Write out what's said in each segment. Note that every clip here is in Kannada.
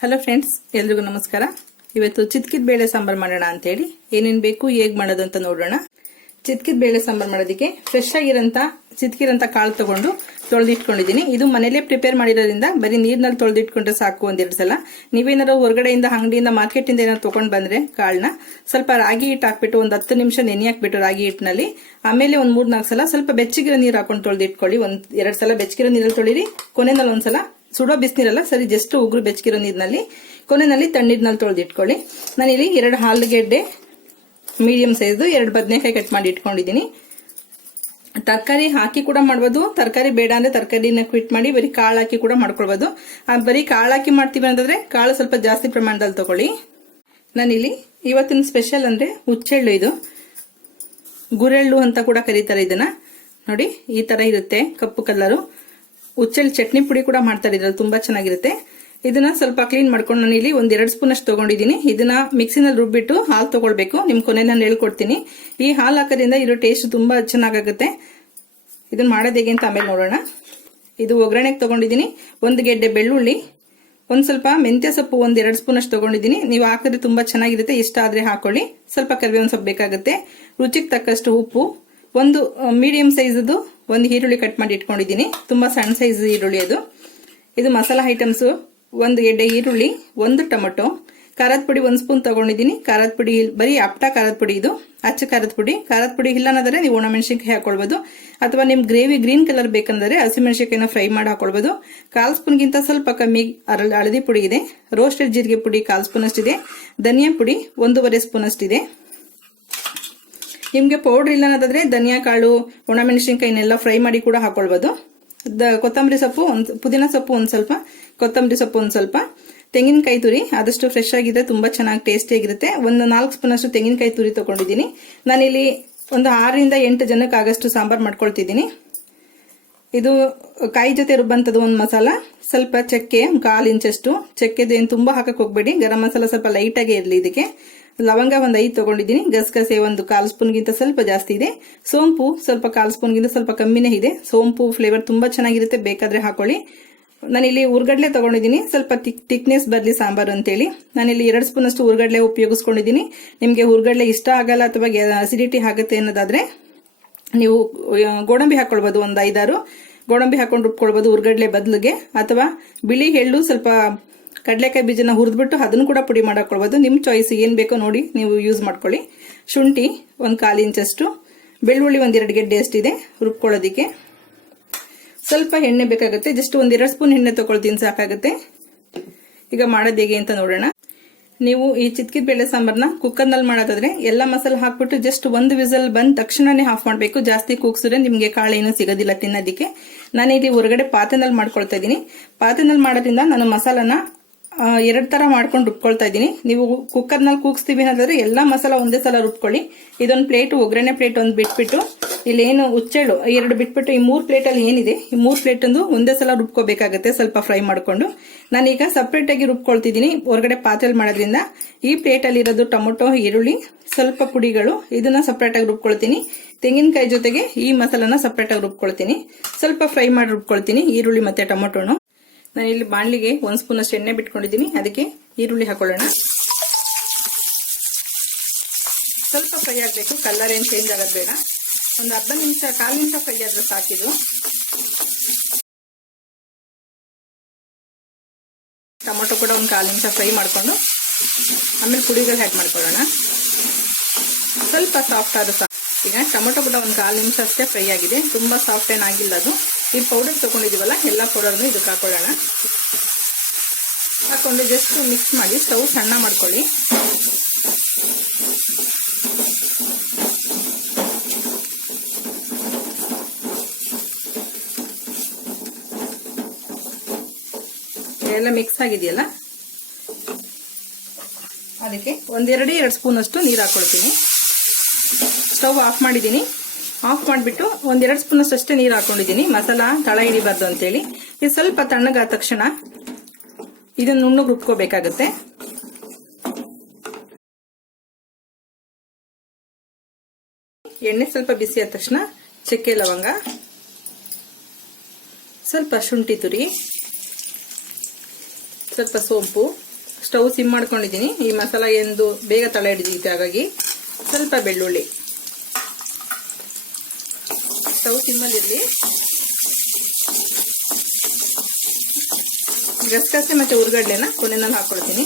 ಹಲೋ ಫ್ರೆಂಡ್ಸ್, ಎಲ್ರಿಗೂ ನಮಸ್ಕಾರ. ಇವತ್ತು ಚಿತ್ಕಿದ ಬೇಳೆ ಸಾಂಬಾರ್ ಮಾಡೋಣ ಅಂತ ಹೇಳಿ ಏನೇನ್ ಬೇಕು ಹೇಗ್ ಮಾಡೋದು ಅಂತ ನೋಡೋಣ. ಚಿತ್ಕಿದ ಬೇಳೆ ಸಾಂಬಾರ್ ಮಾಡೋದಕ್ಕೆ ಫ್ರೆಶ್ ಆಗಿರಂತ ಚಿತ್ಕಿರಂತ ಕಾಳು ತಗೊಂಡು ತೊಳೆದಿಟ್ಕೊಂಡಿದ್ದೀನಿ. ಇದು ಮನೇಲೆ ಪ್ರಿಪೇರ್ ಮಾಡಿರೋದ್ರಿಂದ ಬರೀ ನೀರ್ನಲ್ಲಿ ತೊಳೆದಿಟ್ಕೊಂಡ್ರೆ ಸಾಕು ಒಂದೆರಡು ಸಲ. ನೀವೇನಾದ್ರು ಹೊರಗಡೆಯಿಂದ ಅಂಗಡಿಯಿಂದ ಮಾರ್ಕೆಟ್ ಇಂದ ಏನಾದ್ರು ತಗೊಂಡ್ ಬಂದ್ರೆ ಕಾಳನ್ನ ಸ್ವಲ್ಪ ರಾಗಿ ಹಿಟ್ಟು ಹಾಕ್ಬಿಟ್ಟು ಒಂದು 10 ನಿಮಿಷ ನೆನೆ ಹಾಕ್ಬಿಟ್ಟು ರಾಗಿ ಹಿಟ್ಟಿನಲ್ಲಿ ಆಮೇಲೆ ಒಂದ್ 3-4 ಸಲ ಸ್ವಲ್ಪ ಬೆಚ್ಚಗಿರೋ ನೀರು ಹಾಕೊಂಡು ತೊಳೆದಿಟ್ಕೊಳ್ಳಿ. 1-2 ಸಲ ಬೆಚ್ಚಗಿರೋ ನೀರಲ್ಲಿ ತೊಳಿರಿ. ಕೊನೆಯಲ್ಲಿ ಒಂದ್ಸಲ ಸುಡೋ ಬಿಸಿನೀರಲ್ಲ, ಸರಿ ಜಸ್ಟ್ ಉಗುರು ಬೆಚ್ಚಗಿರೋ ನೀರಿನಲ್ಲಿ ಕೊನೆಯಲ್ಲಿ ತಣ್ಣೀರ್ನಲ್ಲಿ ತೊಳೆದಿಟ್ಕೊಳ್ಳಿ. ನಾನಿಲ್ಲಿ 2 ಆಲೂಗೆಡ್ಡೆ ಮೀಡಿಯಂ ಸೈಜ್, 2 ಬದನೆಕಾಯಿ ಕಟ್ ಮಾಡಿ ಇಟ್ಕೊಂಡಿದ್ದೀನಿ. ತರಕಾರಿ ಹಾಕಿ ಕೂಡ ಮಾಡ್ಬೋದು, ತರಕಾರಿ ಬೇಡ ಅಂದ್ರೆ ತರಕಾರಿನ ಕ್ವಿಟ್ ಮಾಡಿ ಬರೀ ಕಾಳು ಹಾಕಿ ಕೂಡ ಮಾಡ್ಕೊಳ್ಬಹುದು. ಬರೀ ಕಾಳು ಹಾಕಿ ಮಾಡ್ತೀವಿ ಅಂತಂದ್ರೆ ಕಾಳು ಸ್ವಲ್ಪ ಜಾಸ್ತಿ ಪ್ರಮಾಣದಲ್ಲಿ ತಗೊಳ್ಳಿ. ನಾನಿಲ್ಲಿ ಇವತ್ತಿನ ಸ್ಪೆಷಲ್ ಅಂದ್ರೆ ಹುಚ್ಚೆಳ್ಳು, ಇದು ಗುರೆಳ್ಳು ಅಂತ ಕೂಡ ಕರೀತಾರೆ ಇದನ್ನ. ನೋಡಿ ಈ ತರ ಇರುತ್ತೆ, ಕಪ್ಪು ಕಲರು. ಹುಚ್ಚೆಳ್ಳು ಚಟ್ನಿ ಪುಡಿ ಕೂಡ ಮಾಡ್ತಾರೆ, ಇದ್ರಲ್ಲಿ ತುಂಬಾ ಚೆನ್ನಾಗಿರುತ್ತೆ. ಇದನ್ನ ಸ್ವಲ್ಪ ಕ್ಲೀನ್ ಮಾಡ್ಕೊಂಡು ನಾನು ಇಲ್ಲಿ 1-2 ಸ್ಪೂನ್ ಅಷ್ಟು ತಗೊಂಡಿದ್ದೀನಿ. ಇದನ್ನ ಮಿಕ್ಸಿನಲ್ಲಿ ರುಬ್ಬಿಟ್ಟು ಹಾಲು ತಗೊಳ್ಬೇಕು. ನಿಮ್ ಕೊನೆ ನಾನು ಹೇಳ್ಕೊಡ್ತೀನಿ. ಈ ಹಾಲು ಹಾಕೋದ್ರಿಂದ ಇರೋ ಟೇಸ್ಟ್ ತುಂಬಾ ಚೆನ್ನಾಗುತ್ತೆ. ಇದನ್ನ ಮಾಡೋದು ಹೇಗೆ ಅಂತ ಆಮೇಲೆ ನೋಡೋಣ. ಇದು ಒಗ್ಗರಣೆಗೆ ತಗೊಂಡಿದ್ದೀನಿ. 1 ಗೆಡ್ಡೆ ಬೆಳ್ಳುಳ್ಳಿ, ಒಂದ್ ಸ್ವಲ್ಪ ಮೆಂತ್ಯ ಸೊಪ್ಪು 1-2 ಸ್ಪೂನ್ ಅಷ್ಟು ತಗೊಂಡಿದ್ದೀನಿ. ನೀವು ಹಾಕಿದ್ರೆ ತುಂಬಾ ಚೆನ್ನಾಗಿರುತ್ತೆ, ಇಷ್ಟ ಆದ್ರೆ ಹಾಕೊಳ್ಳಿ. ಸ್ವಲ್ಪ ಕರಿಬೇವಿನ ಸೊಪ್ಪು ಬೇಕಾಗುತ್ತೆ. ರುಚಿಗೆ ತಕ್ಕಷ್ಟು ಉಪ್ಪು, ಒಂದು ಮೀಡಿಯಂ ಸೈಜ್ದು 1 ಈರುಳ್ಳಿ ಕಟ್ ಮಾಡಿ ಇಟ್ಕೊಂಡಿದ್ದೀನಿ. ತುಂಬಾ ಸಣ್ಣ ಸೈಜ್ ಈರುಳ್ಳಿ ಅದು. ಇದು ಮಸಾಲಾ ಐಟಮ್ಸ್: 1 ಗೆಡ್ಡೆ ಈರುಳ್ಳಿ, 1 ಟೊಮೆಟೊ, ಖಾರದ ಪುಡಿ 1 ಸ್ಪೂನ್ ತಗೊಂಡಿದ್ದೀನಿ. ಖಾರದ ಪುಡಿ ಬರೀ ಅಪ್ಟ ಖಾರದ ಪುಡಿ, ಇದು ಅಚ್ಚ ಖಾರದ ಪುಡಿ. ಖಾರದ ಪುಡಿ ಇಲ್ಲ ಅನ್ನೋದ್ರೆ ನೀವು ಒಣಮೆಣಸಿನ್ಕಾಯಿ ಹಾಕೊಳ್ಬಹುದು, ಅಥವಾ ನಿಮ್ ಗ್ರೇವಿ ಗ್ರೀನ್ ಕಲರ್ ಬೇಕಂದ್ರೆ ಹಸಿಮೆಣಸಿನ್ಕಾಯಿನ ಫ್ರೈ ಮಾಡಿ ಹಾಕೊಳ್ಬಹುದು. 1/4 ಸ್ಪೂನ್ ಗಿಂತ ಸ್ವಲ್ಪ ಕಮ್ಮಿ ಹಳದಿ ಪುಡಿ ಇದೆ. ರೋಸ್ಟೆಡ್ ಜೀರಿಗೆ ಪುಡಿ 1/4 ಸ್ಪೂನ್ ಅಷ್ಟಿದೆ. ಧನಿಯಾ ಪುಡಿ 1.5 ಸ್ಪೂನ್ ಅಷ್ಟಿದೆ. ನಿಮ್ಗೆ ಪೌಡರ್ ಇಲ್ಲ ಅನ್ನೋದಾದ್ರೆ ಧನಿಯಾ ಕಾಳು, ಒಣಮೆಣಸಿನ್ಕಾಯಿನೆಲ್ಲ ಫ್ರೈ ಮಾಡಿ ಕೂಡ ಹಾಕೊಳ್ಬಹುದು. ಕೊತ್ತಂಬರಿ ಸೊಪ್ಪು, ಪುದೀನ ಸೊಪ್ಪು ಒಂದ್ ಸ್ವಲ್ಪ, ಕೊತ್ತಂಬರಿ ಸೊಪ್ಪು ಒಂದ್ ಸ್ವಲ್ಪ, ತೆಂಗಿನಕಾಯಿ ತುರಿ ಆದಷ್ಟು ಫ್ರೆಶ್ ಆಗಿದ್ರೆ ತುಂಬಾ ಚೆನ್ನಾಗಿ ಟೇಸ್ಟಿ ಆಗಿರುತ್ತೆ. 4 ಸ್ಪೂನ್ ಅಷ್ಟು ತೆಂಗಿನಕಾಯಿ ತುರಿ ತಗೊಂಡಿದ್ದೀನಿ. ನಾನಿಲ್ಲಿ ಒಂದು 6-8 ಜನಕ್ಕೆ ಆಗಷ್ಟು ಸಾಂಬಾರ್ ಮಾಡ್ಕೊಳ್ತಿದ್ದೀನಿ. ಇದು ಕಾಯಿ ಜೊತೆ ರುಬ್ಬಂತದ್ದು ಒಂದು ಮಸಾಲ. ಸ್ವಲ್ಪ ಚಕ್ಕೆ 1/4 ಇಂಚಷ್ಟು, ಚಕ್ಕೆದು ಏನು ತುಂಬಾ ಹಾಕಕ್ ಹೋಗ್ಬೇಡಿ. ಗರಂ ಮಸಾಲ ಸ್ವಲ್ಪ ಲೈಟ್ ಆಗೇ ಇರ್ಲಿ ಇದಕ್ಕೆ. ಲವಂಗ 5 ತಗೊಂಡಿದ್ದೀನಿ. ಗಸಗಸೆ 1/4 ಸ್ಪೂನ್ ಗಿಂತ ಸ್ವಲ್ಪ ಜಾಸ್ತಿ ಇದೆ. ಸೋಂಪು ಸ್ವಲ್ಪ 1/4 ಸ್ಪೂನ್ ಗಿಂತ ಸ್ವಲ್ಪ ಕಮ್ಮಿನೇ ಇದೆ. ಸೋಂಪು ಫ್ಲೇವರ್ ತುಂಬಾ ಚೆನ್ನಾಗಿರುತ್ತೆ, ಬೇಕಾದ್ರೆ ಹಾಕೊಳ್ಳಿ. ನಾನಿಲ್ಲಿ ಉರ್ಗಡ್ಲೆ ತಗೊಂಡಿದ್ದೀನಿ, ಸ್ವಲ್ಪ ಥಿಕ್ನೆಸ್ ಬರ್ಲಿ ಸಾಂಬಾರು ಅಂತೇಳಿ. ನಾನಿಲ್ಲಿ 2 ಸ್ಪೂನ್ ಅಷ್ಟು ಉರ್ಗಡ್ಲೆ ಉಪಯೋಗಿಸ್ಕೊಂಡಿದ್ದೀನಿ. ನಿಮ್ಗೆ ಉರ್ಗಡ್ಲೆ ಇಷ್ಟ ಆಗಲ್ಲ ಅಥವಾ ಅಸಿಡಿಟಿ ಆಗುತ್ತೆ ಅನ್ನೋದಾದ್ರೆ ನೀವು ಗೋಡಂಬಿ ಹಾಕೊಳ್ಬಹುದು. 1-5-6 ಗೋಡಂಬಿ ಹಾಕೊಂಡು ರುಬ್ಕೊಳ್ಬಹುದು ಉರ್ಗಡ್ಲೆ ಬದಲಿಗೆ. ಅಥವಾ ಬಿಳಿ ಎಳ್ಳು, ಸ್ವಲ್ಪ ಕಡಲೆಕಾಯಿ ಬೀಜನ ಹುರಿದ್ಬಿಟ್ಟು ಅದನ್ನು ಕೂಡ ಪುಡಿ ಮಾಡಾಕೊಳ್ಬಹುದು. ನಿಮ್ ಚಾಯ್ಸ್, ಏನ್ ಬೇಕೋ ನೋಡಿ ನೀವು ಯೂಸ್ ಮಾಡ್ಕೊಳ್ಳಿ. ಶುಂಠಿ 1/4 ಇಂಚಷ್ಟು, ಬೆಳ್ಳುಳ್ಳಿ 1-2 ಗೆಡ್ಡೆ ಅಷ್ಟಿದೆ ರುಬ್ಕೊಳ್ಳೋದಿಕ್ಕೆ. ಸ್ವಲ್ಪ ಎಣ್ಣೆ ಬೇಕಾಗುತ್ತೆ, ಜಸ್ಟ್ 1-2 ಸ್ಪೂನ್ ಎಣ್ಣೆ ತಗೊಳ್ತೀನಿ, ಸಾಕಾಗುತ್ತೆ. ಈಗ ಮಾಡೋದು ಹೇಗೆ ಅಂತ ನೋಡೋಣ. ನೀವು ಈ ಚಿತ್ಕಿದ ಬೇಳೆ ಸಾಂಬಾರ್ನ ಕುಕ್ಕರ್ ನಲ್ಲಿ ಮಾಡೋದಾದ್ರೆ ಎಲ್ಲ ಮಸಾಲೆ ಹಾಕ್ಬಿಟ್ಟು ಜಸ್ಟ್ 1 ವಿಸಲ್ ಬಂದ ತಕ್ಷಣನೇ ಆಫ್ ಮಾಡಬೇಕು. ಜಾಸ್ತಿ ಕೂಗ್ಸಿದ್ರೆ ನಿಮ್ಗೆ ಕಾಳೇನು ಸಿಗೋದಿಲ್ಲ ತಿನ್ನೋದಿಕ್ಕೆ. ನಾನು ಇಲ್ಲಿ ಹೊರಗಡೆ ಪಾತ್ರೆನಲ್ಲಿ ಮಾಡ್ಕೊಳ್ತಾ ಇದ್ದೀನಿ. ಪಾತ್ರೆನಲ್ಲಿ ಮಾಡೋದ್ರಿಂದ ನಾನು ಮಸಾಲಾನ 2 ತರ ಮಾಡ್ಕೊಂಡು ರುಬ್ಕೊಳ್ತಾ ಇದ್ದೀನಿ. ನೀವು ಕುಕ್ಕರ್ ನಲ್ಲಿ ಕೂಗಿಸ್ತೀವಿ ಅನ್ನೋದಾದ್ರೆ ಎಲ್ಲಾ ಮಸಾಲ ಒಂದೇ ಸಲ ರುಬ್ಕೊಳ್ಳಿ. ಇದೊಂದು ಪ್ಲೇಟ್, ಒಗ್ಗರಣೆ ಪ್ಲೇಟ್ ಒಂದು ಬಿಟ್ಬಿಟ್ಟು, ಇಲ್ಲೇನು ಹುಚ್ಚೆಳ್ಳು 2 ಬಿಟ್ಬಿಟ್ಟು, ಈ 3 ಪ್ಲೇಟ್ ಅಲ್ಲಿ ಏನಿದೆ ಈ 3 ಪ್ಲೇಟ್ ಒಂದು ಒಂದೇ ಸಲ ರುಬ್ಕೋಬೇಕಾಗತ್ತೆ, ಸ್ವಲ್ಪ ಫ್ರೈ ಮಾಡ್ಕೊಂಡು. ನಾನೀಗ ಸಪರೇಟ್ ಆಗಿ ರುಬ್ಕೊಳ್ತಿದ್ದೀನಿ ಹೊರಗಡೆ ಪಾತ್ರೆಯಲ್ಲಿ ಮಾಡೋದ್ರಿಂದ. ಈ ಪ್ಲೇಟ್ ಅಲ್ಲಿ ಇರೋದು ಟೊಮೊಟೊ, ಈರುಳ್ಳಿ, ಸ್ವಲ್ಪ ಪುಡಿಗಳು, ಇದನ್ನ ಸಪರೇಟ್ ಆಗಿ ರುಬ್ಕೊಳ್ತೀನಿ. ತೆಂಗಿನಕಾಯಿ ಜೊತೆಗೆ ಈ ಮಸಾಲಾನ ಸಪರೇಟ್ ಆಗಿ ರುಬ್ಕೊಳ್ತೀನಿ. ಸ್ವಲ್ಪ ಫ್ರೈ ಮಾಡಿ ರುಬ್ಕೊಳ್ತೀನಿ ಈರುಳ್ಳಿ ಮತ್ತೆ ಟೊಮೊಟೊನು. ನಾನು ಇಲ್ಲಿ ಬಾಣಲಿಗೆ 1 ಸ್ಪೂನ್ ಅಷ್ಟು ಎಣ್ಣೆ ಬಿಟ್ಕೊಂಡಿದ್ದೀನಿ. ಅದಕ್ಕೆ ಈರುಳ್ಳಿ ಹಾಕೊಳ್ಳೋಣ. ಸ್ವಲ್ಪ ಫ್ರೈ ಆಗಬೇಕು, ಕಲರ್ ಏನು ಚೇಂಜ್ ಆಗೋದು ಬೇಡ. ಒಂದು 1/2 ನಿಮಿಷ, 1/4 ನಿಮಿಷ ಫ್ರೈ ಆದ್ರೆ ಸಾಕಿದು. ಟೊಮೊಟೊ ಕೂಡ ಒಂದು 1/4 ನಿಮಿಷ ಫ್ರೈ ಮಾಡ್ಕೊಂಡು ಆಮೇಲೆ ಪುಡಿಗಳು ಆ್ಯಡ್ ಮಾಡ್ಕೊಳ್ಳೋಣ. ಸ್ವಲ್ಪ ಸಾಫ್ಟ್ ಆದ್ರೂ ಸಾಕು. ಈಗ ಟೊಮೊಟೊ ಕೂಡ ಒಂದು 1/4 ನಿಮಿಷ ಅಷ್ಟೇ ಫ್ರೈ ಆಗಿದೆ, ತುಂಬಾ ಸಾಫ್ಟ್ ಏನಾಗಿಲ್ಲ ಅದು. ಈ ಪೌಡರ್ ತಗೊಂಡಿದೀವಲ್ಲ, ಎಲ್ಲ ಪೌಡರ್ನು ಇದಕ್ಕೆ ಹಾಕೊಳ್ಳೋಣ. ಹಾಕೊಂಡು ಜಸ್ಟ್ ಮಿಕ್ಸ್ ಮಾಡಿ ಸ್ಟವ್ ಸಣ್ಣ ಮಾಡ್ಕೊಳ್ಳಿ. ಎಲ್ಲ ಮಿಕ್ಸ್ ಆಗಿದೆಯಲ್ಲ, ಅದಕ್ಕೆ 1-2 ಸ್ಪೂನ್ ಅಷ್ಟು ನೀರು ಹಾಕೊಳ್ತೀನಿ. ಸ್ಟವ್ ಆಫ್ ಮಾಡಿದ್ದೀನಿ. ಆಫ್ ಮಾಡಿಬಿಟ್ಟು 1-2 ಸ್ಪೂನ್ ಅಷ್ಟೇ ನೀರು ಹಾಕೊಂಡಿದ್ದೀನಿ, ಮಸಾಲ ತಳ ಹಿಡಿಬಾರ್ದು ಅಂತೇಳಿ. ಇದು ಸ್ವಲ್ಪ ತಣ್ಣಗಾದ ತಕ್ಷಣ ಇದನ್ನು ನುಣ್ಣಗೆ ರುಬ್ಕೋಬೇಕಾಗತ್ತೆ. ಎಣ್ಣೆ ಸ್ವಲ್ಪ ಬಿಸಿ ಆದ ತಕ್ಷಣ ಚಕ್ಕೆ, ಲವಂಗ, ಸ್ವಲ್ಪ ಶುಂಠಿ ತುರಿ, ಸ್ವಲ್ಪ ಸೋಂಪು, ಸ್ಟವ್ ಸಿಮ್ ಮಾಡ್ಕೊಂಡಿದ್ದೀನಿ. ಈ ಮಸಾಲ ಎಂದು ಬೇಗ ತಳ ಹಿಡಿದೈತೆ, ಹಾಗಾಗಿ ಸ್ವಲ್ಪ ಬೆಳ್ಳುಳ್ಳಿ ಸ್ಟವ್ ಸಿಮ್ಮಲ್ಲಿರಲಿ. ಗಸಗಸೆ ಮತ್ತೆ ಹುರ್ಗಡ್ಲೆನ ಕೊನೆಯಲ್ಲಿ ಹಾಕೊಳ್ತೀನಿ.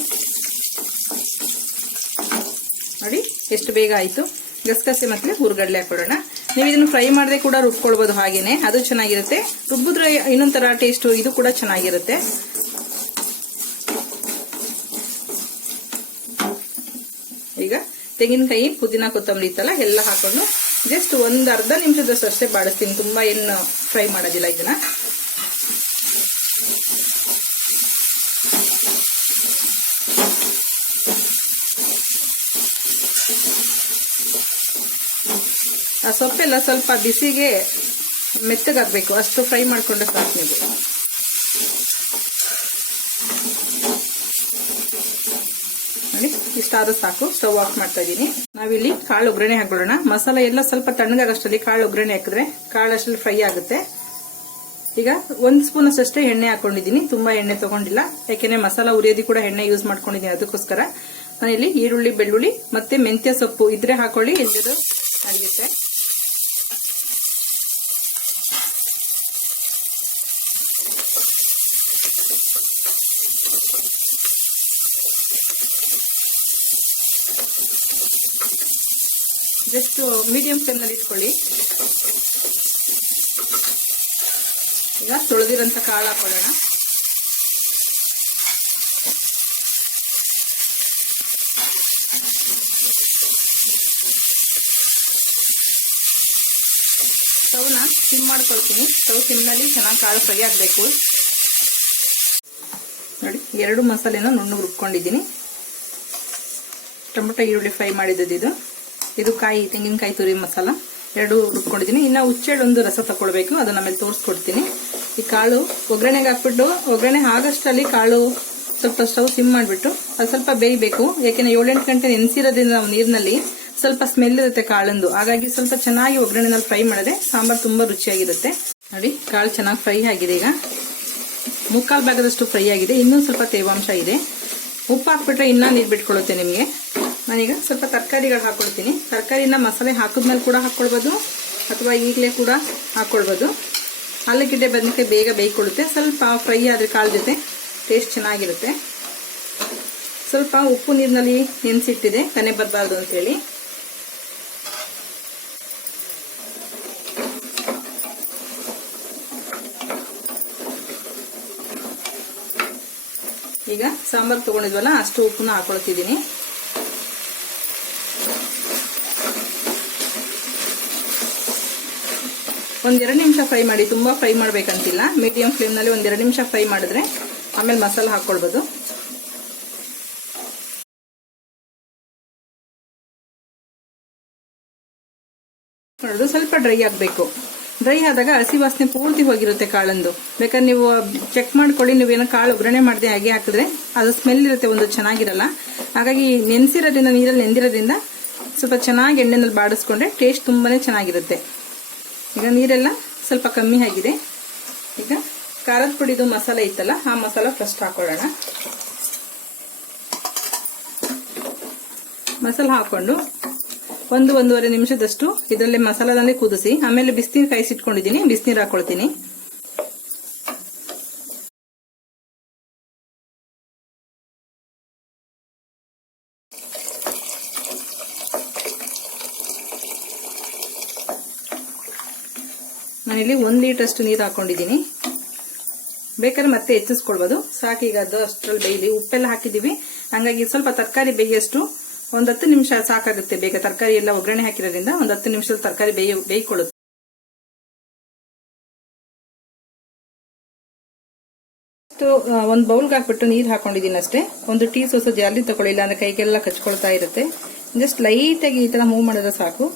ನೋಡಿ ಎಷ್ಟು ಬೇಗ ಆಯ್ತು. ಗಸಗಸೆ ಮತ್ತೆ ಹುರ್ಗಡ್ಲೆ ಹಾಕೊಳ್ಳೋಣ. ನೀವು ಇದನ್ನು ಫ್ರೈ ಮಾಡದೆ ಕೂಡ ರುಬ್ಕೊಳ್ಬಹುದು, ಹಾಗೇನೆ ಅದು ಚೆನ್ನಾಗಿರುತ್ತೆ. ರುಬ್ಬಿದ್ರೆ ಇನ್ನೊಂಥರ ಟೇಸ್ಟ್, ಇದು ಕೂಡ ಚೆನ್ನಾಗಿರುತ್ತೆ. ಈಗ ತೆಂಗಿನಕಾಯಿ, ಪುದೀನ, ಕೊತ್ತಂಬರಿ ಇತ್ತಲ್ಲ ಎಲ್ಲ ಹಾಕೊಂಡು ಜಸ್ಟ್ ಒಂದು ಅರ್ಧ ನಿಮಿಷದಷ್ಟು ಅಷ್ಟೇ ಬಾಡಿಸ್ತೀನಿ. ತುಂಬಾ ಏನು ಫ್ರೈ ಮಾಡೋದಿಲ್ಲ ಇದನ್ನ. ಆ ಸೊಪ್ಪೆಲ್ಲ ಸ್ವಲ್ಪ ಬಿಸಿಗೆ ಮೆತ್ತಗಾಗಬೇಕು, ಅಷ್ಟು ಫ್ರೈ ಮಾಡ್ಕೊಂಡ್ರೆ ಸಾಕು ನೀವು. ನೋಡಿ ಇಷ್ಟಾದ್ರೂ ಸಾಕು. ಸ್ಟವ್ ಆಫ್ ಮಾಡ್ತಾ ಇದ್ದೀನಿ. ನಾವಿಲ್ಲಿ ಕಾಳು ಒಗ್ಗರಣೆ ಹಾಕೊಳ್ಳೋಣ. ಮಸಾಲ ಎಲ್ಲ ಸ್ವಲ್ಪ ತಣ್ಣಗಾಗಷ್ಟರಲ್ಲಿ ಕಾಳು ಒಗ್ಗರಣೆ ಹಾಕಿದ್ರೆ ಕಾಳು ಅಷ್ಟರಲ್ಲಿ ಫ್ರೈ ಆಗುತ್ತೆ. ಈಗ 1 ಸ್ಪೂನ್ ಅಷ್ಟೇ ಎಣ್ಣೆ ಹಾಕೊಂಡಿದ್ದೀನಿ, ತುಂಬಾ ಎಣ್ಣೆ ತಗೊಂಡಿಲ್ಲ, ಯಾಕೆಂದ್ರೆ ಮಸಾಲ ಉರಿಯೋದಿ ಕೂಡ ಎಣ್ಣೆ ಯೂಸ್ ಮಾಡ್ಕೊಂಡಿದ್ದೀನಿ. ಅದಕ್ಕೋಸ್ಕರ ನಾನಿಲ್ಲಿ ಈರುಳ್ಳಿ, ಬೆಳ್ಳುಳ್ಳಿ ಮತ್ತೆ ಮೆಂತ್ಯ ಸೊಪ್ಪು ಇದ್ರೆ ಹಾಕೊಳ್ಳಿ, ಎಲ್ಲರೂ ನಡೆಯುತ್ತೆ. ಜಸ್ಟ್ ಮೀಡಿಯಂ ಫ್ಲೇಮ್ ನಲ್ಲಿ ಇಟ್ಕೊಳ್ಳಿ. ಈಗ ತೊಳೆದಿರಂತ ಕಾಳು ಹಾಕೊಳ್ಳೋಣ. ಸ್ಟವ್ನ ಸಿಮ್ ಮಾಡ್ಕೊಳ್ತೀನಿ. ಸ್ಟವ್ ಸಿಮ್ನಲ್ಲಿ ಚೆನ್ನಾಗಿ ಕಾಳು ಫ್ರೈ ಆಗಬೇಕು. ನೋಡಿ 2 ಮಸಾಲೆನ ನುಣ್ಣಗೆ ರುಬ್ಕೊಂಡಿದ್ದೀನಿ. ಟೊಮೊಟೊ, ಈರುಳ್ಳಿ ಫ್ರೈ ಮಾಡಿದ್ದು ಇದು ಕಾಯಿ, ತೆಂಗಿನಕಾಯಿ ತುರಿ ಮಸಾಲ 2 ರುಬ್ಕೊಂಡಿದ್ದೀನಿ. ಇನ್ನು ಹುಚ್ಚೆಳ್ಳೊಂದು ರಸ ತಗೊಳ್ಬೇಕು, ಅದನ್ನ ಆಮೇಲೆ ತೋರಿಸ್ಕೊಡ್ತೀನಿ. ಈ ಕಾಳು ಒಗ್ಗರಣೆಗೆ ಹಾಕ್ಬಿಟ್ಟು ಒಗ್ಗರಣೆ ಆಗಷ್ಟರಲ್ಲಿ ಕಾಳು ಸ್ವಲ್ಪ ಸ್ಟವ್ ಸಿಮ್ ಮಾಡಿಬಿಟ್ಟು ಅದು ಸ್ವಲ್ಪ ಬೇಯಬೇಕು. ಯಾಕೆಂದ್ರೆ 7-8 ಗಂಟೆ ನೆನೆಸಿರೋದ್ರಿಂದ ನಾವು ನೀರಿನಲ್ಲಿ ಸ್ವಲ್ಪ ಸ್ಮೆಲ್ ಇರುತ್ತೆ ಕಾಳಂದು, ಹಾಗಾಗಿ ಸ್ವಲ್ಪ ಚೆನ್ನಾಗಿ ಒಗ್ಗರಣೆನಲ್ಲಿ ಫ್ರೈ ಮಾಡಿದ್ರೆ ಸಾಂಬಾರ್ ತುಂಬಾ ರುಚಿಯಾಗಿರುತ್ತೆ. ನೋಡಿ ಕಾಳು ಚೆನ್ನಾಗಿ ಫ್ರೈ ಆಗಿದೆ. ಈಗ 3/4 ಭಾಗದಷ್ಟು ಫ್ರೈ ಆಗಿದೆ, ಇನ್ನೂ ಸ್ವಲ್ಪ ತೇವಾಂಶ ಇದೆ. ಉಪ್ಪು ಹಾಕ್ಬಿಟ್ರೆ ಇನ್ನೂ ನೀರು ಬಿಟ್ಕೊಳ್ಳುತ್ತೆ ನಿಮಗೆ. ನಾನೀಗ ಸ್ವಲ್ಪ ತರಕಾರಿಗಳು ಹಾಕೊಳ್ತೀನಿ. ತರಕಾರಿನ ಮಸಾಲೆ ಹಾಕಿದ್ಮೇಲೆ ಕೂಡ ಹಾಕೊಳ್ಬೋದು ಅಥವಾ ಈಗಲೇ ಕೂಡ ಹಾಕೊಳ್ಬೋದು. ಆಲೂಗೆಡ್ಡೆ, ಬದನೆಕಾಯಿ ಬೇಗ ಬೇಯ್ಕೊಳ್ಳುತ್ತೆ. ಸ್ವಲ್ಪ ಫ್ರೈ ಆದ್ರೆ ಕಾಳು ಜೊತೆ ಟೇಸ್ಟ್ ಚೆನ್ನಾಗಿರುತ್ತೆ. ಸ್ವಲ್ಪ ಉಪ್ಪು ನೀರಿನಲ್ಲಿ ನೆನೆಸಿಟ್ಟಿದೆ, ಕನೆ ಬರಬಾರ್ದು ಅಂತೇಳಿ. ಈಗ ಸಾಂಬಾರ್ ತಗೊಂಡಿದ್ವಲ್ಲ ಅಷ್ಟು ಉಪ್ಪನ್ನ ಹಾಕೊಳ್ತಿದ್ದೀನಿ. ಒಂದ್ 2 ನಿಮಿಷ ಫ್ರೈ ಮಾಡಿ, ತುಂಬಾ ಫ್ರೈ ಮಾಡ್ಬೇಕಂತಿಲ್ಲ. ಮೀಡಿಯಂ ಫ್ಲೇಮ್ ನಲ್ಲಿ 1-2 ನಿಮಿಷ ಫ್ರೈ ಮಾಡಿದ್ರೆ ಆಮೇಲೆ ಮಸಾಲ ಹಾಕೊಳ್ಬಹುದು. ಸ್ವಲ್ಪ ಡ್ರೈ ಆಗಬೇಕು. ಡ್ರೈ ಆದಾಗ ಹಸಿ ವಾಸನೆ ಪೂರ್ತಿ ಹೋಗಿರುತ್ತೆ ಕಾಳಂದು. ಬೇಕಾದ್ರೆ ನೀವು ಚೆಕ್ ಮಾಡ್ಕೊಳ್ಳಿ. ನೀವೇನೋ ಕಾಳು ಒಗ್ಗರಣೆ ಮಾಡದೆ ಹಾಗೆ ಹಾಕಿದ್ರೆ ಅದು ಸ್ಮೆಲ್ ಇರುತ್ತೆ, ಒಂದು ಚೆನ್ನಾಗಿರಲ್ಲ. ಹಾಗಾಗಿ ನೆನೆಸಿರೋದ್ರಿಂದ, ನೀರಲ್ಲಿ ನೆಂದಿರೋದ್ರಿಂದ ಸ್ವಲ್ಪ ಚೆನ್ನಾಗಿ ಎಣ್ಣೆನಲ್ಲಿ ಬಾಡಿಸ್ಕೊಂಡ್ರೆ ಟೇಸ್ಟ್ ತುಂಬಾನೇ ಚೆನ್ನಾಗಿರುತ್ತೆ. ಈಗ ನೀರೆಲ್ಲ ಸ್ವಲ್ಪ ಕಮ್ಮಿ ಆಗಿದೆ. ಈಗ ಖಾರದ ಪುಡಿದು ಮಸಾಲೆ ಇತ್ತಲ್ಲ, ಆ ಮಸಾಲ ಫಸ್ಟ್ ಹಾಕೊಳ್ಳೋಣ. ಮಸಾಲ ಹಾಕೊಂಡು 1-1.5 ನಿಮಿಷದಷ್ಟು ಇದರಲ್ಲೇ ಮಸಾಲದಲ್ಲಿ ಕುದಿಸಿ ಆಮೇಲೆ ಬಿಸಿನೀರು ಕಾಯಿಸಿಟ್ಕೊಂಡಿದ್ದೀನಿ, ಬಿಸಿನೀರು ಹಾಕೊಳ್ತೀನಿ. ನಾನಿಲ್ಲಿ 1 ಲೀಟರ್ ಅಷ್ಟು ನೀರು ಹಾಕೊಂಡಿದ್ದೀನಿ. ಬೇಕಾದ್ರೆ ಮತ್ತೆ ಹೆಚ್ಚಿಸ್ಕೊಳ್ಬಹುದು. ಸಾಕು, ಈಗ ಅದು ಅಷ್ಟರಲ್ಲಿ ಬೇಯಲಿ. ಉಪ್ಪೆಲ್ಲ ಹಾಕಿದೀವಿ, ಹಂಗಾಗಿ ಸ್ವಲ್ಪ ತರಕಾರಿ ಬೇಯಷ್ಟು 10 ನಿಮಿಷ ಸಾಕಾಗುತ್ತೆ. ಬೇಗ ತರಕಾರಿ ಎಲ್ಲ ಒಗ್ಗರಣೆ ಹಾಕಿರೋದ್ರಿಂದ 10 ನಿಮಿಷದಲ್ಲಿ ತರಕಾರಿ ಬೇಯ್ಕೊಳ್ಳುತ್ತೆ. ಒಂದು ಬೌಲ್ಗೆ ಹಾಕ್ಬಿಟ್ಟು ನೀರು ಹಾಕೊಂಡಿದ್ದೀನಿ ಅಷ್ಟೇ. 1 ಟೀ ಸೋಸ ಜಾಲಿ ತಗೊಳ್ಳಿಲ್ಲ ಅಂದ್ರೆ ಕೈಗೆಲ್ಲ ಕಚ್ಕೊಳ್ತಾ ಇರುತ್ತೆ. ಜಸ್ಟ್ ಲೈಟ್ ಆಗಿ ಈ ತರ ಮೂವ್ ಮಾಡಿದ್ರೆ ಸಾಕು.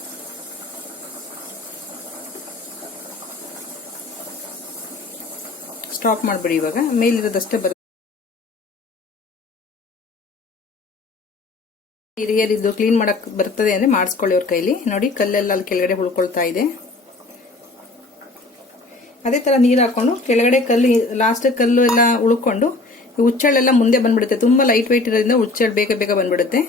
ಸ್ಟಾಪ್ ಮಾಡ್ಬಿಡಿ. ಇವಾಗ ಮೇಲಿರೋದಷ್ಟೇ ಬರುತ್ತೆ. ಹಿರಿಯರಿದ್ದು ಕ್ಲೀನ್ ಮಾಡಕ್ ಬರ್ತದೆ ಅಂದ್ರೆ ಮಾಡಿಸ್ಕೊಳ್ಳಿ ಅವ್ರ ಕೈಲಿ. ನೋಡಿ ಕಲ್ಲೆಲ್ಲ ಅಲ್ಲಿ ಕೆಳಗಡೆ ಉಳ್ಕೊಳ್ತಾ ಇದೆ. ಅದೇ ಥರ ನೀರು ಹಾಕೊಂಡು ಕೆಳಗಡೆ ಕಲ್ಲು ಲಾಸ್ಟ್ ಕಲ್ಲು ಎಲ್ಲ ಉಳ್ಕೊಂಡು ಹುಚ್ಚಳೆಲ್ಲ ಮುಂದೆ ಬಂದ್ಬಿಡುತ್ತೆ. ತುಂಬ ಲೈಟ್ ವೆಯ್ಟ್ ಇರೋದ್ರಿಂದ ಹುಚ್ಚಳು ಬೇಗ ಬೇಗ ಬಂದ್ಬಿಡುತ್ತೆ.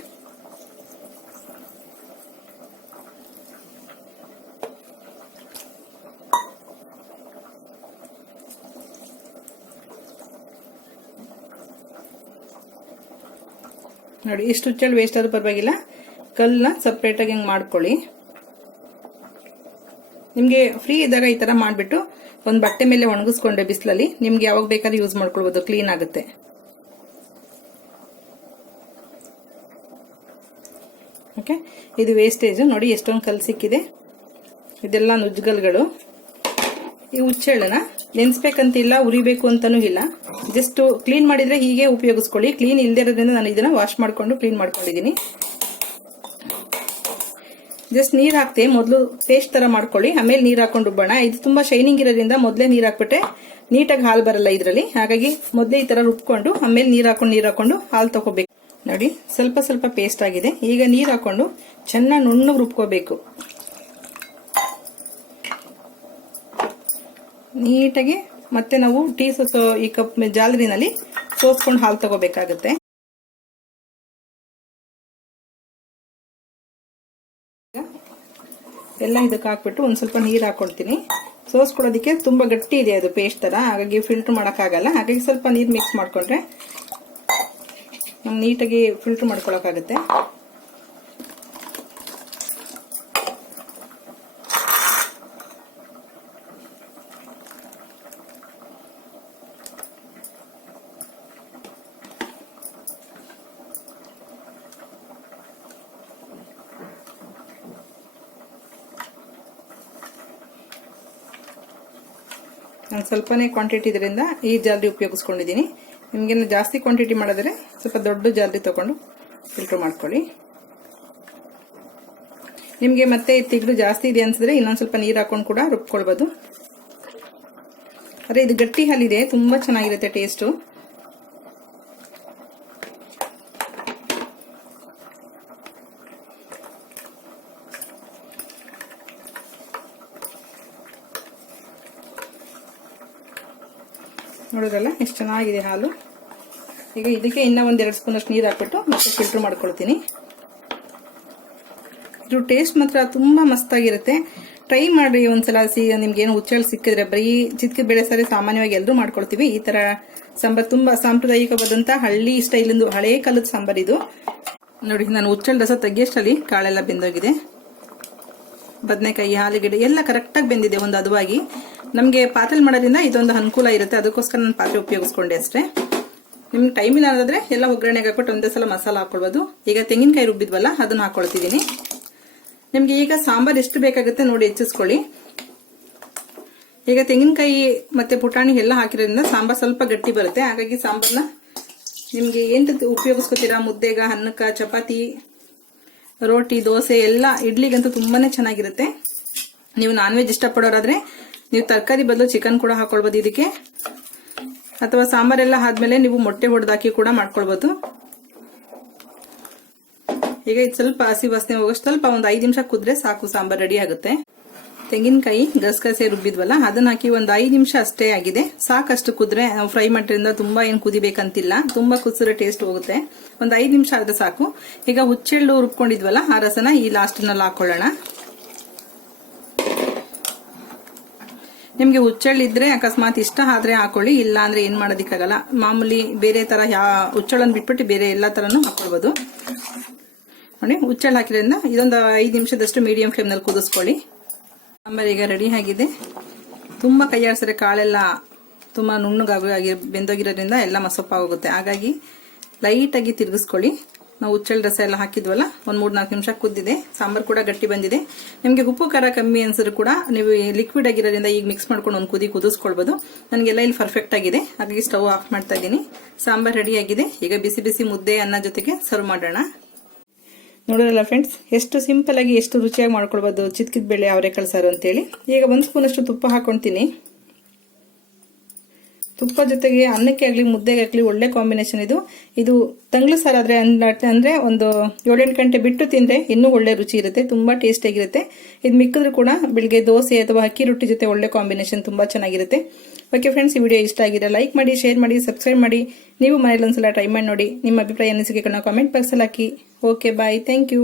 ನೋಡಿ ಇಷ್ಟು ಹುಚ್ಚಳು ವೇಸ್ಟ್ ಆದ್ರೂ ಪರವಾಗಿಲ್ಲ, ಕಲ್ಲನ್ನ ಸಪ್ರೇಟಾಗಿ ಹಿಂಗೆ ಮಾಡ್ಕೊಳ್ಳಿ. ನಿಮಗೆ ಫ್ರೀ ಇದ್ದಾಗ ಈ ಥರ ಮಾಡಿಬಿಟ್ಟು ಒಂದು ಬಟ್ಟೆ ಮೇಲೆ ಒಣಗಿಸ್ಕೊಂಡ್ರೆ ಬಿಸಿಲಲ್ಲಿ ನಿಮ್ಗೆ ಯಾವಾಗ ಬೇಕಾದ್ರೂ ಯೂಸ್ ಮಾಡ್ಕೊಳ್ಬೋದು, ಕ್ಲೀನ್ ಆಗುತ್ತೆ. ಓಕೆ, ಇದು ವೇಸ್ಟೇಜ್ ನೋಡಿ ಎಷ್ಟೊಂದು ಕಲ್ಲು ಸಿಕ್ಕಿದೆ. ಇದೆಲ್ಲ ನುಜ್ಗಲ್ಗಳು. ಈ ಹುಚ್ಚೆಳ್ಳನ್ನ ನೆನೆಸ್ಬೇಕಂತಿಲ್ಲ, ಉರಿಬೇಕು ಅಂತನೂ ಇಲ್ಲ. ಜಸ್ಟ್ ಕ್ಲೀನ್ ಮಾಡಿದ್ರೆ ಹೀಗೆ ಉಪಯೋಗಿಸ್ಕೊಳ್ಳಿ. ಕ್ಲೀನ್ ಇಲ್ಲದೆ ಇರೋದ್ರಿಂದ ನಾನು ಇದನ್ನ ವಾಶ್ ಮಾಡಿಕೊಂಡು ಕ್ಲೀನ್ ಮಾಡ್ಕೊಂಡಿದ್ದೀನಿ. ಜಸ್ಟ್ ನೀರು ಹಾಕ್ತೆ ಮೊದಲು ಪೇಸ್ಟ್ ತರ ಮಾಡ್ಕೊಳ್ಳಿ, ಆಮೇಲೆ ನೀರು ಹಾಕೊಂಡು ರುಬ್ಬೋಣ. ಇದು ತುಂಬಾ ಶೈನಿಂಗ್ ಇರೋದ್ರಿಂದ ಮೊದಲೇ ನೀರು ಹಾಕ್ಬಿಟ್ಟೆ ನೀಟಾಗಿ ಹಾಲು ಬರಲ್ಲ ಇದರಲ್ಲಿ. ಹಾಗಾಗಿ ಮೊದಲೇ ಈ ತರ ರುಬ್ಕೊಂಡು ಆಮೇಲೆ ನೀರು ಹಾಕೊಂಡು ಹಾಲು ತಗೋಬೇಕು. ನೋಡಿ ಸ್ವಲ್ಪ ಸ್ವಲ್ಪ ಪೇಸ್ಟ್ ಆಗಿದೆ. ಈಗ ನೀರು ಹಾಕೊಂಡು ಚೆನ್ನಾಗಿ ನುಣ್ಣಗೆ ರುಬ್ಕೋಬೇಕು. ನೀಟಾಗಿ ಮತ್ತೆ ನಾವು ಟೀ ಈ ಕಪ್ ಜಾಲರಿನಲ್ಲಿ ಸೋಸ್ಕೊಂಡು ಹಾಲು ತಗೋಬೇಕಾಗುತ್ತೆ. ಎಲ್ಲ ಇದಕ್ಕೆ ಹಾಕ್ಬಿಟ್ಟು ಒಂದ್ ಸ್ವಲ್ಪ ನೀರು ಹಾಕೊಳ್ತೀನಿ. ಸೋಸ್ಕೊಡೋದಕ್ಕೆ ತುಂಬಾ ಗಟ್ಟಿ ಇದೆ ಅದು ಪೇಸ್ಟ್ ತರ, ಹಾಗಾಗಿ ಫಿಲ್ಟರ್ ಮಾಡೋಕ್ಕಾಗಲ್ಲ. ಹಾಗಾಗಿ ಸ್ವಲ್ಪ ನೀರು ಮಿಕ್ಸ್ ಮಾಡ್ಕೊಂಡ್ರೆ ನಮ್ಗೆ ನೀಟಾಗಿ ಫಿಲ್ಟರ್ ಮಾಡ್ಕೊಳಕ್ಕಾಗುತ್ತೆ. ನಾನು ಸ್ವಲ್ಪನೇ ಕ್ವಾಂಟಿಟಿ ಇದರಿಂದ ಈ ಜಾಲರಿ ಉಪಯೋಗಿಸ್ಕೊಂಡಿದ್ದೀನಿ. ನಿಮ್ಗೆ ಜಾಸ್ತಿ ಕ್ವಾಂಟಿಟಿ ಮಾಡಿದ್ರೆ ಸ್ವಲ್ಪ ದೊಡ್ಡ ಜಾಲರಿ ತಗೊಂಡು ಫಿಲ್ಟರ್ ಮಾಡ್ಕೊಳ್ಳಿ. ನಿಮ್ಗೆ ಮತ್ತೆ ತಿಗ್ಡು ಜಾಸ್ತಿ ಇದೆ ಅನ್ಸಿದ್ರೆ ಇನ್ನೊಂದು ಸ್ವಲ್ಪ ನೀರು ಹಾಕೊಂಡು ಕೂಡ ರುಬ್ಕೊಳ್ಬೋದು. ಅರೆ ಇದು ಗಟ್ಟಿ ಹಾಲಿದೆ, ತುಂಬಾ ಚೆನ್ನಾಗಿರುತ್ತೆ ಟೇಸ್ಟು. ನೋಡೋದಲ್ಲ ಎಷ್ಟು ಚೆನ್ನಾಗಿದೆ ಹಾಲು. ಈಗ ಇದಕ್ಕೆ ಇನ್ನೂ ಒಂದೆರಡು ಸ್ಪೂನ್ ಅಷ್ಟು ನೀರು ಹಾಕ್ಬಿಟ್ಟು ಮತ್ತೆ ಫಿಲ್ಟರ್ ಮಾಡ್ಕೊಳ್ತೀನಿ. ಇದು ಟೇಸ್ಟ್ ಮಾತ್ರ ತುಂಬಾ ಮಸ್ತಾಗಿರುತ್ತೆ. ಟ್ರೈ ಮಾಡಿ ಒಂದ್ಸಲ. ನಿಮ್ಗೇನು ಹುಚ್ಚಳು ಸಿಕ್ಕಿದ್ರೆ ಬರೀ ಚಿತ್ಕಿದ ಬೇಳೆ ಸಾರಿ ಸಾಮಾನ್ಯವಾಗಿ ಎಲ್ಲರೂ ಮಾಡ್ಕೊಳ್ತೀವಿ. ಈ ತರ ಸಾಂಬಾರ್ ತುಂಬಾ ಸಾಂಪ್ರದಾಯಿಕವಾದಂತ ಹಳ್ಳಿ ಸ್ಟೈಲಿಂದು ಹಳೇ ಕಾಲದ ಸಾಂಬಾರ್ ಇದು. ನೋಡಿ ನಾನು ಹುಚ್ಚಳು ರಸ ತೆಗಿಯಷ್ಟಲ್ಲಿ ಕಾಳೆಲ್ಲ ಬೆಂದೋಗಿದೆ. ಬದನೆಕಾಯಿ, ಆಲೂಗಡ್ಡೆ ಎಲ್ಲ ಕರೆಕ್ಟಾಗಿ ಬೆಂದಿದೆ ಒಂದು ಹದವಾಗಿ. ನಮಗೆ ಪಾತ್ರೆ ಮಾಡೋದ್ರಿಂದ ಇದೊಂದು ಅನುಕೂಲ ಇರುತ್ತೆ, ಅದಕ್ಕೋಸ್ಕರ ನಾನು ಪಾತ್ರೆ ಉಪಯೋಗಿಸ್ಕೊಂಡೆ ಅಷ್ಟೇ. ನಿಮ್ಗೆ ಟೈಮ್ ಇಲ್ಲ ಅನ್ನೋದ್ರೆ ಎಲ್ಲ ಒಗ್ಗರಣೆಗೆ ಹಾಕ್ಬಿಟ್ಟು ಒಂದೇ ಸಲ ಮಸಾಲ ಹಾಕೊಳ್ಬೋದು. ಈಗ ತೆಂಗಿನಕಾಯಿ ರುಬ್ಬಿದ್ವಲ್ಲ ಅದನ್ನ ಹಾಕೊಳ್ತಿದ್ದೀನಿ. ನಿಮ್ಗೆ ಈಗ ಸಾಂಬಾರ್ ಎಷ್ಟು ಬೇಕಾಗುತ್ತೆ ನೋಡಿ ಹೆಚ್ಚಿಸ್ಕೊಳ್ಳಿ. ಈಗ ತೆಂಗಿನಕಾಯಿ ಮತ್ತೆ ಪುಟಾಣಿ ಎಲ್ಲ ಹಾಕಿರೋದ್ರಿಂದ ಸಾಂಬಾರ್ ಸ್ವಲ್ಪ ಗಟ್ಟಿ ಬರುತ್ತೆ. ಹಾಗಾಗಿ ಸಾಂಬಾರ್ನ ನಿಮ್ಗೆ ಏನ್ ಉಪಯೋಗಿಸ್ಕೊತೀರಾ, ಮುದ್ದೆಗ, ಅನ್ನಕ್ಕ, ಚಪಾತಿ, ರೋಟಿ, ದೋಸೆ ಎಲ್ಲ, ಇಡ್ಲಿಗಂತೂ ತುಂಬಾನೇ ಚೆನ್ನಾಗಿರುತ್ತೆ. ನೀವು ನಾನ್ ವೆಜ್ ಇಷ್ಟಪಡೋರಾದ್ರೆ ನೀವು ತರಕಾರಿ ಬದಲು ಚಿಕನ್ ಕೂಡ ಹಾಕೊಳ್ಬೋದು ಇದಕ್ಕೆ. ಅಥವಾ ಸಾಂಬಾರೆಲ್ಲ ಆದ್ಮೇಲೆ ನೀವು ಮೊಟ್ಟೆ ಹೊಡೆದಾಕಿ ಕೂಡ ಮಾಡ್ಕೊಳ್ಬೋದು. ಈಗ ಇದು ಸ್ವಲ್ಪ ಹಸಿ ವಾಸನೆ ಹೋಗೋಷ್ಟು ಸ್ವಲ್ಪ ಒಂದು 5 ನಿಮಿಷ ಕುದ್ರೆ ಸಾಕು, ಸಾಂಬಾರ್ ರೆಡಿ ಆಗುತ್ತೆ. ತೆಂಗಿನಕಾಯಿ ಗಸಗಸೆ ರುಬ್ಬಿದ್ವಲ್ಲ ಅದನ್ನ ಹಾಕಿ ಒಂದು 5 ನಿಮಿಷ ಅಷ್ಟೇ ಆಗಿದೆ, ಸಾಕಷ್ಟು ಕುದ್ರೆ. ನಾವು ಫ್ರೈ ಮಾಡೋದ್ರಿಂದ ತುಂಬಾ ಏನು ಕುದಿಬೇಕಂತಿಲ್ಲ, ತುಂಬಾ ಕುದಿಸಿದ್ರೆ ಟೇಸ್ಟ್ ಹೋಗುತ್ತೆ. ಒಂದು 5 ನಿಮಿಷ ಆದ್ರೆ ಸಾಕು. ಈಗ ಹುಚ್ಚೆಳ್ಳು ರುಬ್ಕೊಂಡಿದ್ವಲ್ಲ ಆ ರಸನ ಈ ಲಾಸ್ಟ್ ನಲ್ಲಿ ಹಾಕೊಳ್ಳೋಣ. ನಿಮ್ಗೆ ಹುಚ್ಚೆಳ್ಳಿದ್ರೆ ಅಕಸ್ಮಾತ್ ಇಷ್ಟ ಆದ್ರೆ ಹಾಕೊಳ್ಳಿ, ಇಲ್ಲ ಅಂದ್ರೆ ಏನ್ ಮಾಡೋದಿಕ್ಕಾಗಲ್ಲ. ಮಾಮೂಲಿ ಬೇರೆ ತರ ಹುಚ್ಚೆಳ್ಳನ್ನು ಬಿಟ್ಬಿಟ್ಟು ಬೇರೆ ಎಲ್ಲಾ ತರನು ಹಾಕೊಳ್ಬಹುದು. ನೋಡಿ ಹುಚ್ಚೆಳ್ಳು ಹಾಕಿದ್ರಿಂದ ಇದೊಂದು 5 ನಿಮಿಷದಷ್ಟು ಮೀಡಿಯಂ ಫ್ಲೇಮ್ ನಲ್ಲಿ ಕುದಿಸ್ಕೊಳ್ಳಿ. ಸಾಂಬಾರ್ ಈಗ ರೆಡಿ ಆಗಿದೆ. ತುಂಬಾ ಕೈ ಆಡಿಸಿದ್ರೆ ಕಾಳೆಲ್ಲ ತುಂಬಾ ನುಣ್ಣಗಾಗಿ ಬೆಂದೋಗಿರೋದ್ರಿಂದ ಎಲ್ಲ ಮಸೊಪ್ಪಾಗುತ್ತೆ. ಹಾಗಾಗಿ ಲೈಟ್ ಆಗಿ ತಿರುಗಿಸ್ಕೊಳ್ಳಿ. ನಾವು ಹುಚ್ಚೆಳ್ಳು ರಸ ಎಲ್ಲ ಹಾಕಿದ್ವಲ್ಲ ಒಂದು 3-4 ನಿಮಿಷ ಕುದ್ದಿದೆ. ಸಾಂಬಾರ್ ಕೂಡ ಗಟ್ಟಿ ಬಂದಿದೆ. ನಿಮ್ಗೆ ಉಪ್ಪು ಖಾರ ಕಮ್ಮಿ ಅನ್ಸಿದ್ರು ಕೂಡ ನೀವು ಲಿಕ್ವಿಡ್ ಆಗಿರೋದ್ರಿಂದ ಈಗ ಮಿಕ್ಸ್ ಮಾಡ್ಕೊಂಡು ಒಂದು ಕುದಿಸ್ಕೊಳ್ಬಹುದು. ನನಗೆಲ್ಲ ಇಲ್ಲಿ ಪರ್ಫೆಕ್ಟ್ ಆಗಿದೆ, ಹಾಗಾಗಿ ಸ್ಟವ್ ಆಫ್ ಮಾಡ್ತಾ ಇದ್ದೀನಿ. ಸಾಂಬಾರ್ ರೆಡಿ ಆಗಿದೆ. ಈಗ ಬಿಸಿ ಬಿಸಿ ಮುದ್ದೆ ಅನ್ನ ಜೊತೆಗೆ ಸರ್ವ್ ಮಾಡೋಣ. ನೋಡೋರಲ್ಲ ಫ್ರೆಂಡ್ಸ್, ಎಷ್ಟು ಸಿಂಪಲ್ ಆಗಿ ಎಷ್ಟು ರುಚಿಯಾಗಿ ಮಾಡ್ಕೊಳ್ಬಹುದು ಚಿತ್ಕಿದ ಬೇಳೆ ಅವರೆಕಾಳು ಸಾರು ಅಂತೇಳಿ. ಈಗ 1 ಸ್ಪೂನ್ ಅಷ್ಟು ತುಪ್ಪ ಹಾಕೊಂತೀನಿ. ತುಪ್ಪ ಜೊತೆಗೆ ಅನ್ನಕ್ಕೆ ಆಗಲಿ ಮುದ್ದೆಗೆ ಆಗಲಿ ಒಳ್ಳೆ ಕಾಂಬಿನೇಷನ್ ಇದು ತಂಗ್ಳು ಸಾರು ಆದ್ರೆ ಅಂದ್ರೆ ಒಂದು 7-8 ಗಂಟೆ ಬಿಟ್ಟು ತಿಂದ್ರೆ ಇನ್ನೂ ಒಳ್ಳೆ ರುಚಿ ಇರುತ್ತೆ, ತುಂಬಾ ಟೇಸ್ಟ್ ಆಗಿರುತ್ತೆ. ಇದು ಮಿಕ್ಕಿದ್ರು ಕೂಡ ಬೆಳಿಗ್ಗೆ ದೋಸೆ ಅಥವಾ ಅಕ್ಕಿ ರೊಟ್ಟಿ ಜೊತೆ ಒಳ್ಳೆ ಕಾಂಬಿನೇಷನ್ ತುಂಬಾ ಚೆನ್ನಾಗಿರುತ್ತೆ. ಓಕೆ ಫ್ರೆಂಡ್ಸ್, ಈ ವಿಡಿಯೋ ಇಷ್ಟ ಆಗಿದೆ ಲೈಕ್ ಮಾಡಿ, ಶೇರ್ ಮಾಡಿ, ಸಬ್ಸ್ಕ್ರೈಬ್ ಮಾಡಿ. ನೀವು ಮನೇಲಿ ಒಂದ್ಸಲ ಟ್ರೈ ಮಾಡಿ ನೋಡಿ. ನಿಮ್ಮ ಅಭಿಪ್ರಾಯ ಅನಿಸಿಕೆಗಳನ್ನ ಕಾಮೆಂಟ್ ಬಾಕ್ಸ್ ಅಲ್ಲಿ ಹಾಕಿ. Okay bye, thank you.